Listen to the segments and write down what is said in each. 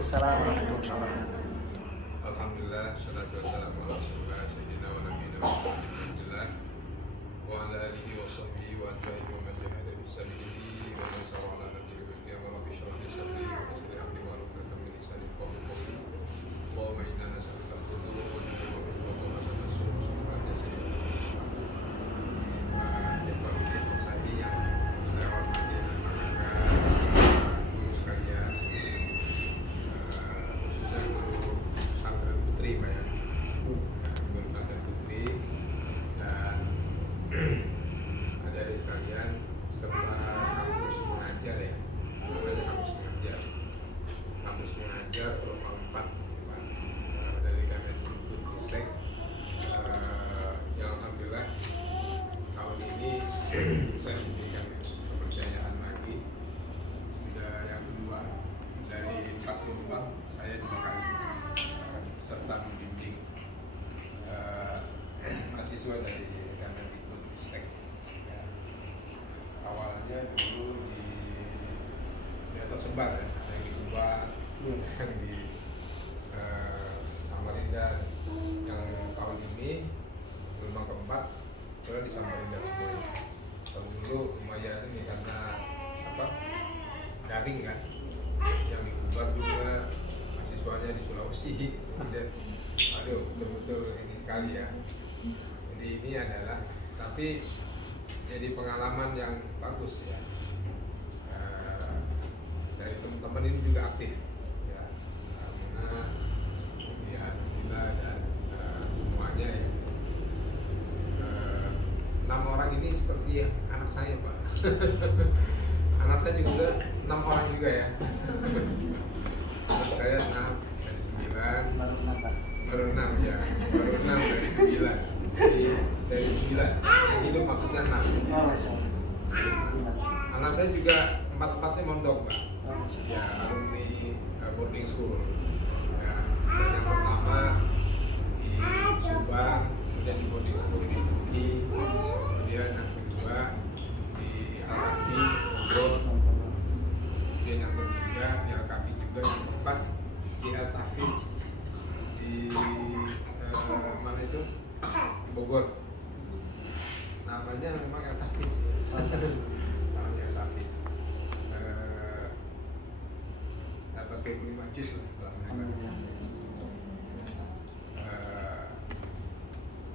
Waalaikumsalam warahmatullahi wabarakatuh. Alhamdulillah, salatu wassalamu ala rasulillah sayyidina wa nabiyina Muhammadin wa ala alihi wa sahbihi wa atba'ihi wa man jahada bi sabilihi wa man sara ala nahjihi bil qiyam wa rabbi shrah li sadri wa yassir li amri wa hlul 'uqdatam min lisani yafqahu qawli. Allahumma inna nas'aluka al-huda wa al-tuqa wa al-'afwa wa al-yasir. Saya diberikan kepercayaan lagi. Sudah yang kedua dari 40 bank saya diberikan serta membimbing mahasiswa dari Kemendikbudristek. Ya. Awalnya dulu tersebar ya, ada yang di Kuba, yang di Samarinda, yang tahun ini gelombang keempat sudah di Samarinda semua. Kalau dulu lumayan ini karena daring kan, yang di Kuba juga mahasiswanya di Sulawesi. Aduh, betul-betul ini sekali ya. Jadi ini adalah, tapi jadi pengalaman yang bagus ya. Dari teman-teman ini juga aktif ya, kemudian kita dan semuanya ya. 6 orang ini seperti anak saya, Pak. Anak saya juga 6 orang juga ya. Anak saya 6 dari 9, baru 6 ya, baru 6 dari 9. Jadi dari 9 yang hidup maksudnya 6. Anak saya juga 4-4-nya mondok, Pak. Ya, alumni boarding school. Ya, yang pertama di Subang, kemudian di boarding school di Turki, kemudian yang kedua di Al-Kafi, kemudian yang ketiga di Al-Kafi juga, yang keempat di Al-Tafiz di mana itu? Di Bogor. Namanya memang Al-Tafiz ya. Namanya Al-Tafiz. Dapat 25 juz lah.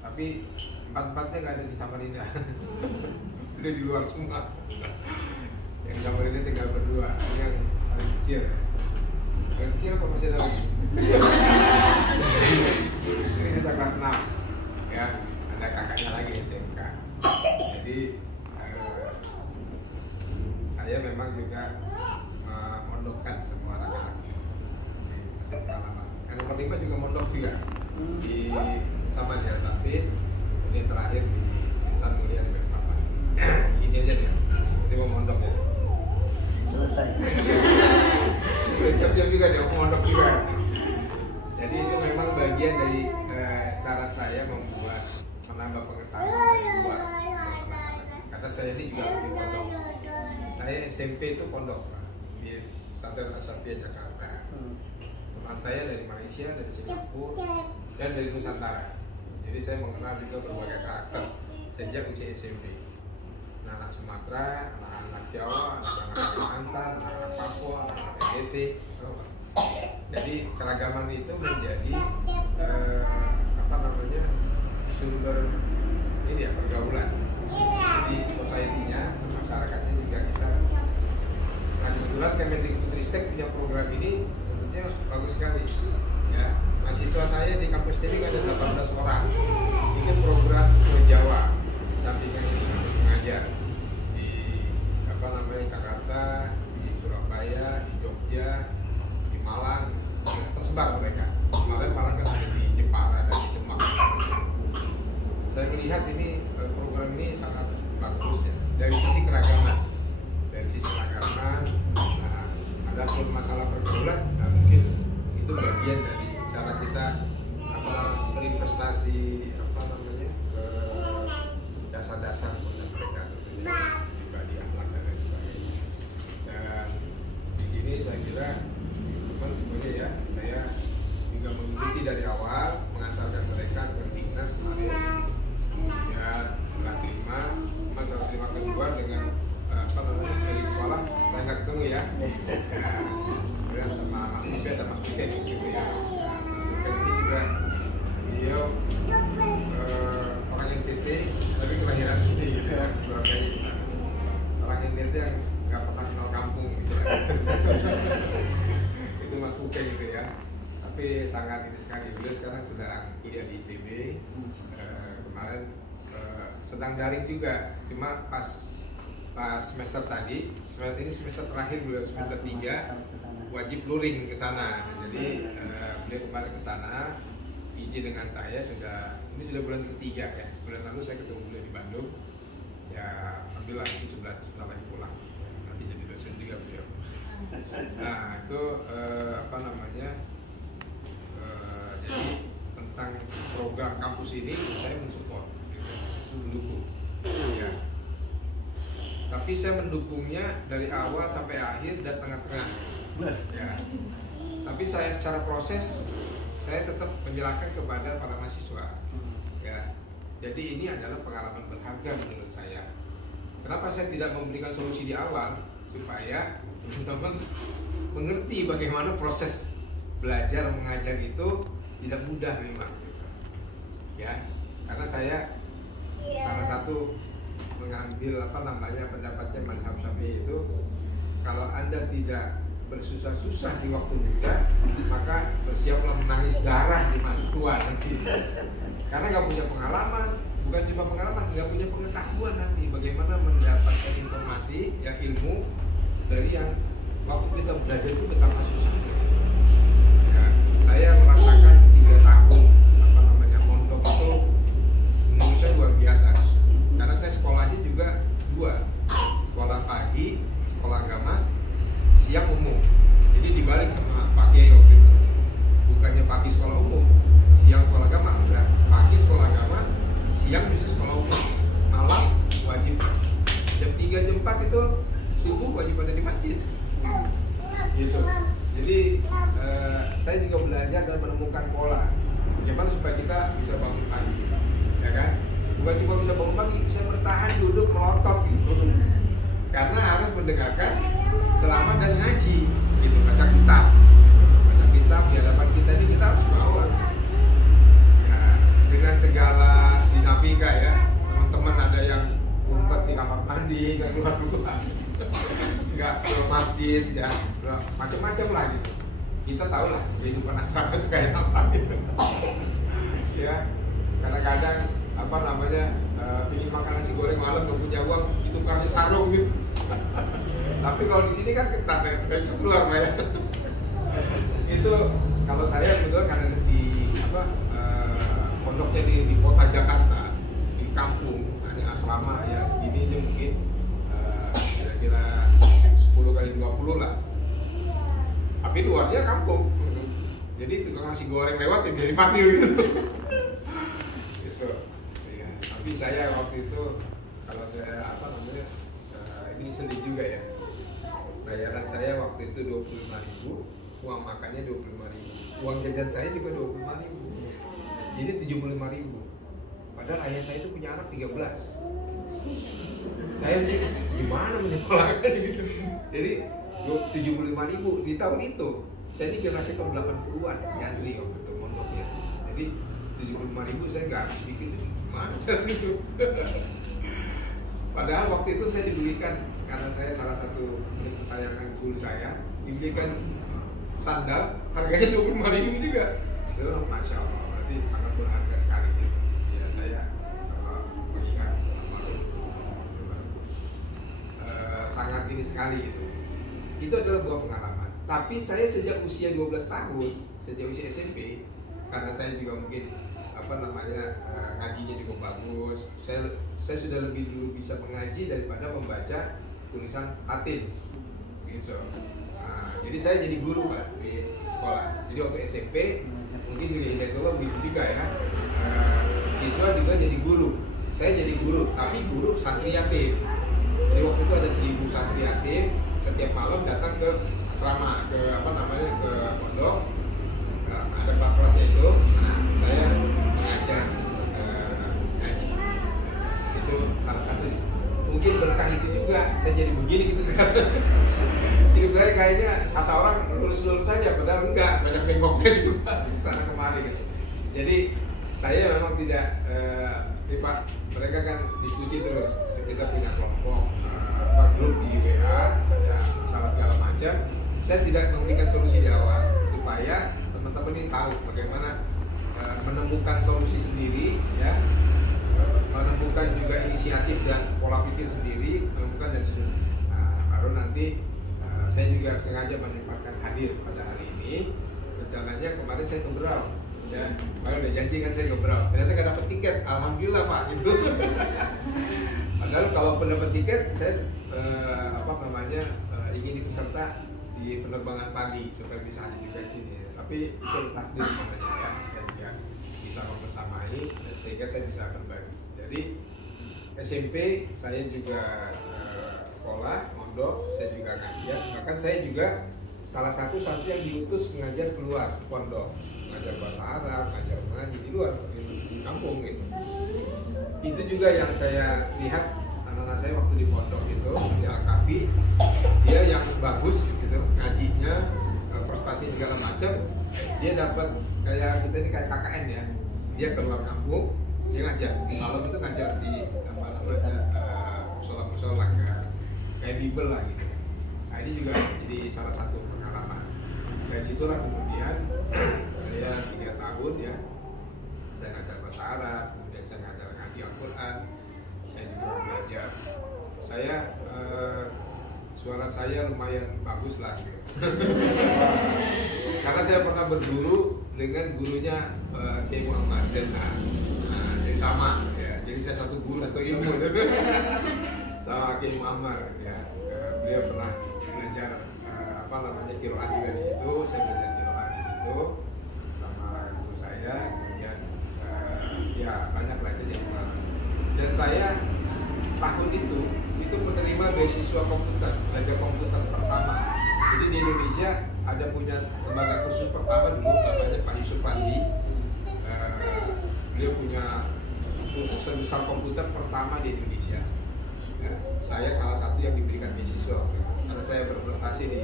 Tapi 4-4-nya nggak ada di Samarinda. Udah di luar semua. Yang Samarinda tinggal berdua. Ini yang paling kecil ya. Yang kecil apa masih ada lagi? Ini kita kelas 6 ya, ada kakaknya lagi SMK. Jadi saya memang juga mondokkan semua anak-anak kasih pengalaman. Yang nomor 5 juga mondok juga di sama di Al-Tafiz, kemudian terakhir di Insan Mulia di Balikpapan. Ini aja dia, dia mau mondok ya. Selesai. Siap-siap juga dia mau mondok juga. Jadi itu memang bagian dari cara saya membuat menambah pengetahuan dari luar. Kata saya ini juga lebih pondok. Saya SMP itu pondok, Pak, di Pesantren Asy-Syafi'iyah Jakarta. Teman saya dari Malaysia, dari Singapura, dan dari Nusantara. Jadi saya mengenal juga berbagai karakter sejak usia SMP. Anak Sumatera, anak-anak Jawa, anak-anak Kalimantan, anak-anak Papua, anak-anak NTT. Jadi keragaman itu menjadi sumber ini ya, pergaulan. Jadi society-nya, masyarakatnya juga kita. Nah, kebetulan Kemendikbudristek punya program ini sebetulnya bagus sekali. Ya, mahasiswa saya di kampus ini ada 18 orang. Ini program ke Jawa, sampingnya ini mengajar di Jakarta, di Surabaya, di Jogja, di Malang, tersebar mereka. Kemarin Malang kan ada di Jepara dan di Demak. Saya melihat ini program ini sangat bagus ya, dari sisi keragaman. Nah, ada pun masalah pergaulan, nah mungkin itu bagian dari cara kita berinvestasi ke dasar-dasar untuk mereka tentunya, juga di akhlak dan lain sebagainya. Dan di sini saya kira teman semuanya ya tapi ada Mas Buket gitu ya. Buket ini juga dia orang NTT tapi kelahiran sini gitu ya, keluarganya di sana. Orang NTT yang nggak pernah kenal kampung gitu ya. Itu Mas Buket gitu ya. Tapi sangat ini sekali, beliau sekarang sedang kuliah di ITB. Kemarin sedang daring juga, cuma pas semester tadi, ini semester terakhir beliau semester 3 wajib luring ke sana. Jadi beliau kemarin ke sana, izin dengan saya ini sudah bulan ketiga ya. Bulan lalu saya ketemu beliau di Bandung. Ya, alhamdulillah itu sebentar lagi pulang. Nanti jadi dosen juga beliau. Nah, itu apa namanya? Jadi tentang program kampus ini saya mensupport, mendukung. Ya. Tapi saya mendukungnya dari awal sampai akhir dan tengah-tengah. Ya. Tapi saya cara proses saya tetap menjelaskan kepada para mahasiswa. Ya. Jadi ini adalah pengalaman berharga menurut saya. Kenapa saya tidak memberikan solusi di awal? Supaya teman-teman mengerti bagaimana proses belajar mengajar itu tidak mudah memang. Ya. Karena saya salah satu mengambil pendapatnya mazhab Syafi'i itu, kalau Anda tidak bersusah-susah di waktu muda, maka bersiaplah menangis darah di masa tua nanti. Karena nggak punya pengalaman, bukan cuma pengalaman, nggak punya pengetahuan nanti bagaimana mendapatkan informasi, ya ilmu dari yang waktu kita belajar itu betapa susahnya. Ya, saya merasakan 3 tahun mondok itu menurut saya luar biasa. Karena saya sekolahnya juga 2, sekolah pagi, sekolah agama, siang umum. Jadi dibalik sama Pak Kiai waktu itu. Bukannya pagi sekolah umum, siang sekolah agama, enggak. Pagi sekolah agama, siang justru sekolah umum. Malam wajib jam 3 jam 4 itu subuh wajib ada di masjid. Gitu. Jadi saya juga belajar dan menemukan pola. Gimana supaya kita bisa bangun pagi, ya kan? Bukan cuma bisa bangun pagi, bisa bertahan duduk melotot gitu. Karena harus mendengarkan ceramah dan ngaji, gitu, baca kitab di hadapan kita ini kita harus bawa. Ya, dengan segala dinamika ya, teman-teman ada yang ngumpet di kamar mandi, nggak keluar, nggak ke masjid, ya, macam-macam lah gitu. Kita tahu lah kehidupan asrama itu kayak apa gitu. Ya, kadang-kadang ingin makan nasi goreng malam nggak punya uang, itu kami sarung gitu. Tapi kalau di sini kan ketat ya, nggak bisa keluar ya. Itu kalau saya kebetulan karena di pondoknya di kota Jakarta, di kampung, hanya asrama ya segini aja mungkin kira-kira 10 kali 20 lah. Tapi luarnya kampung. Jadi tukang nasi goreng lewat ya jadi mati gitu. Gitu. Ya. Tapi saya waktu itu kalau saya ini sedih juga ya. Bayaran saya waktu itu 25.000, uang makannya 25.000, uang jajan saya juga 25.000. Jadi 75.000. Padahal ayah saya itu punya anak 13. Saya mikir gimana menyekolahkan gitu. Jadi 75.000 di tahun itu. Saya ini generasi tahun 80-an nyantri waktu itu mondoknya. Jadi 75.000 saya nggak habis pikir gimana cara itu. Padahal waktu itu saya dibelikan, karena saya salah satu kesayangan guru saya, dibelikan sandal harganya 25.000 juga. Itu masya Allah, berarti sangat berharga sekali gitu. Ya saya mengingat sangat ini sekali gitu. Itu adalah buah pengalaman. Tapi saya sejak usia 12 tahun, sejak usia SMP, karena saya juga mungkin ngajinya cukup bagus. Saya sudah lebih dulu bisa mengaji daripada membaca tulisan Latin, gitu. Nah, jadi saya jadi guru Pak di sekolah. Jadi waktu SMP mungkin juga Hidayatullah begitu juga ya. Siswa juga jadi guru. Saya jadi guru, tapi guru santri yatim. Jadi waktu itu ada 1.000 santri yatim. Setiap malam datang ke asrama, ke pondok. Ada kelas-kelasnya itu. Nah, saya mengajar ngaji. Itu salah satu. Mungkin berkah itu juga saya jadi begini gitu sekarang. Hidup saya kayaknya kata orang lulus saja, padahal enggak. tengoknya juga sana kemari gitu. Jadi saya memang tidak Pak, mereka kan diskusi terus. Kita punya kelompok grup di WA, ada masalah segala macam. Saya tidak memberikan solusi di awal supaya teman-teman ini tahu bagaimana menemukan solusi sendiri, ya, menemukan juga inisiatif dan pola pikir sendiri, menemukan dan sebagainya. Baru nanti saya juga sengaja menyempatkan hadir pada hari ini. Rencananya kemarin saya ke Berau, ya, kemarin udah janji kan saya ke Berau. Ternyata nggak dapat tiket, alhamdulillah Pak. Gitu. Padahal kalau pendapat tiket, saya ingin ikut serta di penerbangan pagi supaya bisa hadir juga di sini. Tapi itu takdir namanya, ya. Saya juga bisa membersamai sehingga saya bisa berbagi. Jadi SMP saya juga sekolah, mondok, saya juga ngajar. Bahkan saya juga salah satu yang diutus mengajar keluar pondok, mengajar bahasa Arab, mengajar mengaji di luar di kampung gitu. Itu juga yang saya lihat anak-anak saya waktu di pondok itu di Al-Kafi, dia yang bagus gitu ngajinya, prestasi segala macam, dia dapat kayak kita ini kayak KKN ya, dia keluar kampung, dia ngajar malam itu ngajar di musola-musola kayak Bible lah gitu. Nah ini juga jadi salah satu pengalaman. Dari situlah kemudian saya 3 tahun ya, saya ngajar bahasa Arab, kemudian saya ngajar ngaji Al-Quran, saya juga belajar. Saya suara saya lumayan bagus lah gitu. Karena saya pernah berguru dengan gurunya Kiai Muhammad Zainal. Jadi sama ya. Jadi saya satu guru atau ilmu sama Kiai Muhammad ya. Beliau pernah belajar qiraat juga di situ, saya belajar qiraat di situ sama guru saya, kemudian ya banyak lagi yang pengalaman. Dan saya tahun itu menerima beasiswa komputer, belajar komputer pertama. Jadi di Indonesia ada punya lembaga khusus pertama dulu namanya Pak Yusuf Pandi. Beliau punya khusus sebesar komputer pertama di Indonesia. Ya, saya salah satu yang diberikan beasiswa karena saya berprestasi di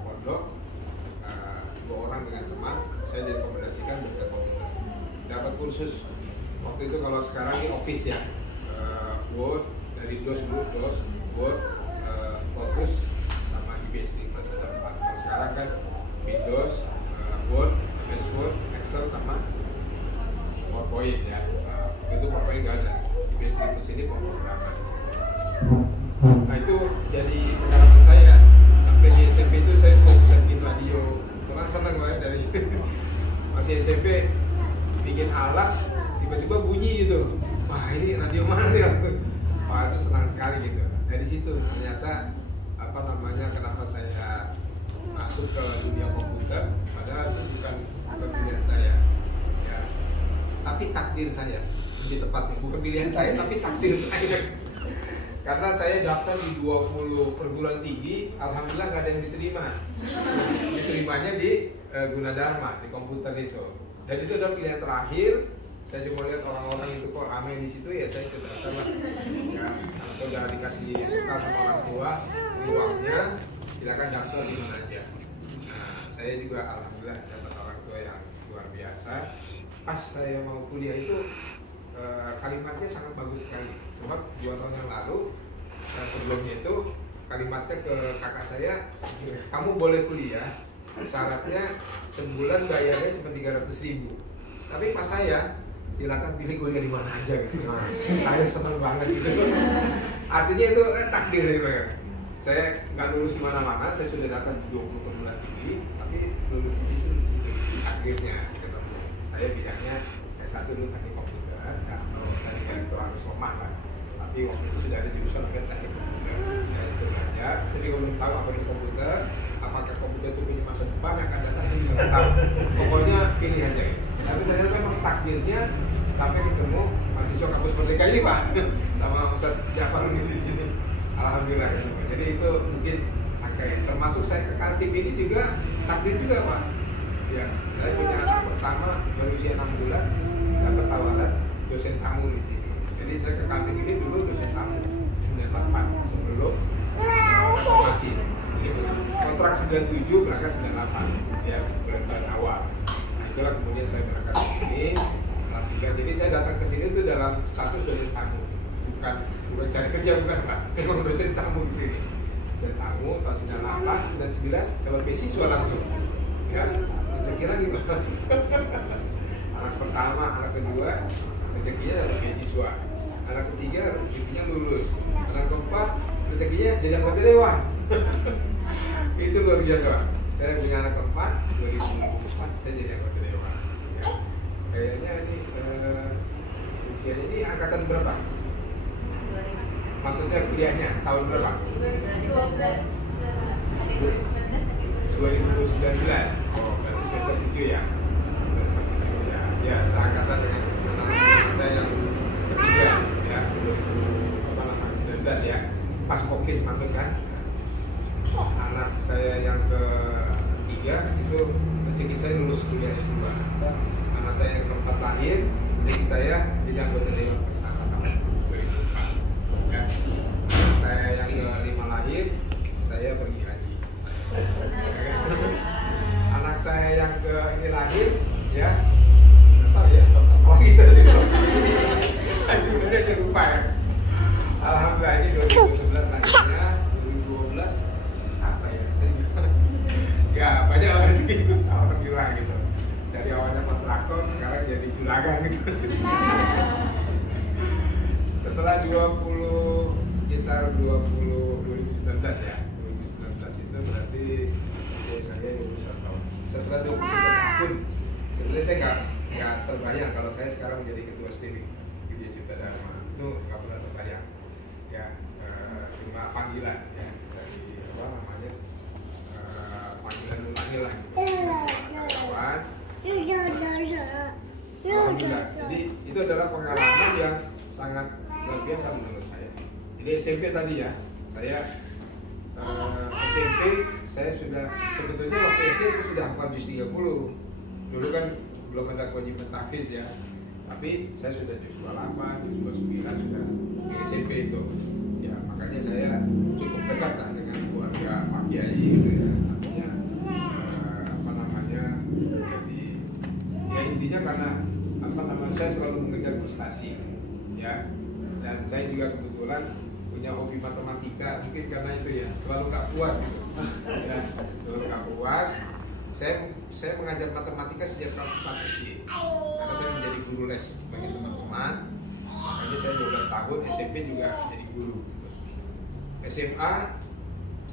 pondok. 2 orang dengan teman saya direkomendasikan belajar komputer, dapat kursus waktu itu. Kalau sekarang ini Office ya, Word dari DOS dulu, DOS, Word, Lotus sama IBS 5 sudah 4. Kalau sekarang kan Windows, Word, MS Word, Excel sama PowerPoint ya. Itu PowerPoint nggak ada, IBS 5 sini pemrograman. Nah itu jadi pengalaman saya. Sampai di SMP itu saya sudah bisa bikin radio. Orang senang ya dari masih SMP bikin alat, tiba-tiba bunyi gitu. Wah ini radio mana nih langsung. Wah itu senang sekali gitu. Dari situ ternyata kenapa saya masuk ke dunia komputer, padahal itu bukan pilihan saya. Ya. Tapi takdir saya, lebih tepatnya bukan pilihan saya tapi takdir saya. Karena saya daftar di 20 perguruan tinggi, alhamdulillah nggak ada yang diterima. Diterimanya di Gunadarma, di komputer itu. Dan itu adalah pilihan terakhir. Saya cuma lihat orang-orang itu kok ramai di situ, ya saya ikut daftar lah. Ya, atau udah dikasih bekal sama orang tua, peluangnya silakan daftar di mana aja. Nah, saya juga alhamdulillah dapat orang tua yang luar biasa. Pas saya mau kuliah itu kalimatnya sangat bagus sekali. Sebab 2 tahun yang lalu sebelumnya itu kalimatnya ke kakak saya, kamu boleh kuliah, syaratnya sebulan bayarnya cuma 300.000. Tapi pas saya silakan pilih kuliah di mana aja gitu. Nah, saya senang banget gitu. Artinya itu takdir gitu. Saya nggak lulus di mana-mana, saya sudah datang di 20 perguruan tinggi, tapi lulus di sini. Akhirnya ketemu. Saya bidangnya S1 dulu teknik komputer, atau tadi kan terlalu soman lah. Tapi waktu itu sudah ada jurusan namanya teknik komputer. Saya sudah belajar, saya juga belum tahu apa itu komputer, apakah komputer itu punya masa depan yang akan datang, saya juga nggak tahu. Pokoknya pilih aja gitu. Tapi ternyata memang takdirnya sampai ketemu mahasiswa kampus Merdeka ini Pak, sama Ustaz Jafar ini di sini. Alhamdulillah. Jadi itu mungkin termasuk saya ke Kaltim ini juga takdir juga Pak. Ya, saya punya anak pertama berusia 6 bulan dapat tawaran dosen tamu di sini. Jadi saya ke Kaltim ini dulu dosen tamu 98 sebelum formasi. kontrak 97 berangkat 98 ya, bulan awal. Nah, itulah kemudian saya berangkat ke sini kelas 3. Jadi saya datang ke sini itu dalam status dosen tamu, bukan cari kerja, bukan Pak, memang dosen tamu di sini. Dosen tamu tahun 98, 99 dapat beasiswa langsung ya. Rezeki lagi Pak. Anak pertama, anak kedua rezekinya dapat beasiswa, anak ketiga rezekinya lulus, anak keempat rezekinya jadi anggota dewan. Itu luar biasa. Saya punya anak keempat 2004 saya jadi anggota dewan ya. Kayaknya ini usianya ini angkatan berapa? Maksudnya kuliahnya tahun berapa? 2019. Oh, berarti semester 7 ya. Ya, seangkatan dengan anak-anak saya yang ketiga ya, 2019 ya, pas COVID masuk kan. Anak saya yang ketiga itu rezeki saya lulus kuliah S2. Anak saya yang keempat lahir, rezeki saya jadi anggota dewan pertama 2004 ya. Anak saya yang kelima lahir, saya pergi haji. Anak saya yang ke ini lahir ya, tahu ya, lagi saya jadi lupa ya. Alhamdulillah ini 2011 lahirnya, 2012 apa ya? Ya banyak lah rezeki itu orang bilang gitu. Dari awalnya kontraktor sekarang jadi juragan gitu. Setelah 2019 ya, 2019 itu berarti saya 21 tahun. Setelah 21 tahun, sebenarnya saya nggak terbayang kalau saya sekarang menjadi ketua STB Widya Cipta Dharma. Itu nggak pernah terbayang ya, cuma panggilan ya dari apa namanya, panggilan ilahi lah kawan. Alhamdulillah. Jadi itu adalah pengalaman yang sangat luar biasa menurut saya. Jadi SMP tadi ya, saya SMP saya sudah sebetulnya waktu SD saya sudah hafal juz 30. Dulu kan belum ada kewajiban tahfiz ya. Tapi saya sudah juz 28, juz 29 sudah di SMP itu. Ya, makanya saya cukup dekat lah dengan keluarga Pak Kiai gitu ya. Artinya apa namanya? Jadi ya intinya karena apa namanya, saya selalu mengejar prestasi ya. Dan saya juga kebetulan punya hobi matematika, mungkin karena itu ya, selalu nggak puas gitu ya, selalu nggak puas. Saya mengajar matematika sejak kelas 4 SD karena saya menjadi guru les bagi teman-teman. Makanya saya 12 tahun SMP juga jadi guru. SMA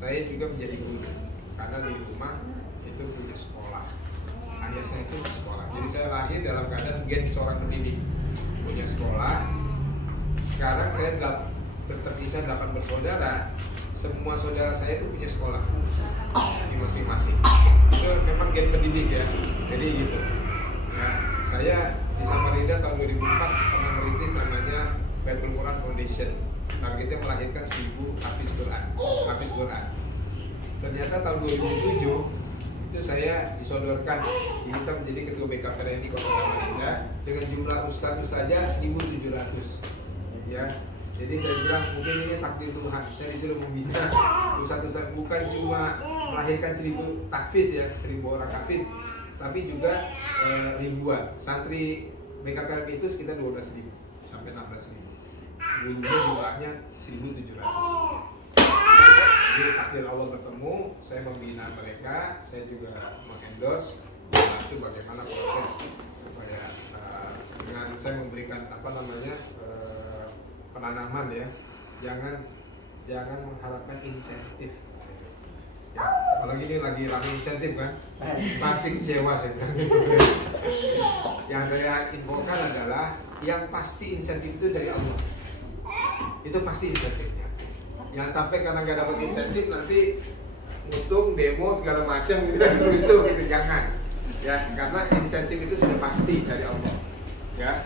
saya juga menjadi guru karena di rumah itu punya sekolah, ayah saya itu sekolah. Jadi saya lahir dalam keadaan menjadi seorang pendidik, punya sekolah. Sekarang saya tersisa 8 bersaudara, semua saudara saya itu punya sekolah di masing-masing. Itu memang gen pendidik ya, jadi gitu. Nah, saya di Samarinda tahun 2004 pernah merintis namanya Baitul Quran Foundation. Targetnya melahirkan 1000 hafiz Quran. Ternyata tahun 2007 itu saya disodorkan diminta menjadi ketua BKPRMI Kota Samarinda dengan jumlah ustadz saja 1.700 ya. Jadi saya bilang mungkin ini takdir Tuhan, saya disuruh membina ustadz bukan cuma melahirkan 1000 tahfiz ya, 1000 orang tahfiz, tapi juga ribuan santri BKPRMI itu sekitar 12.000 sampai 16.000. Dulunya jumlahnya 1.700. Jadi takdir Allah bertemu, saya membina mereka, saya juga mengendorse itu bagaimana proses supaya dengan saya memberikan apa namanya penanaman ya, jangan mengharapkan insentif ya, apalagi ini lagi ramai insentif kan, pasti kecewa saya bilang gitu. Yang saya infokan adalah yang pasti insentif itu dari Allah, itu pasti insentifnya. Yang sampai karena nggak dapat insentif nanti ngutung demo segala macam gitu kan, rusuh gitu, jangan ya, karena insentif itu sudah pasti dari Allah ya.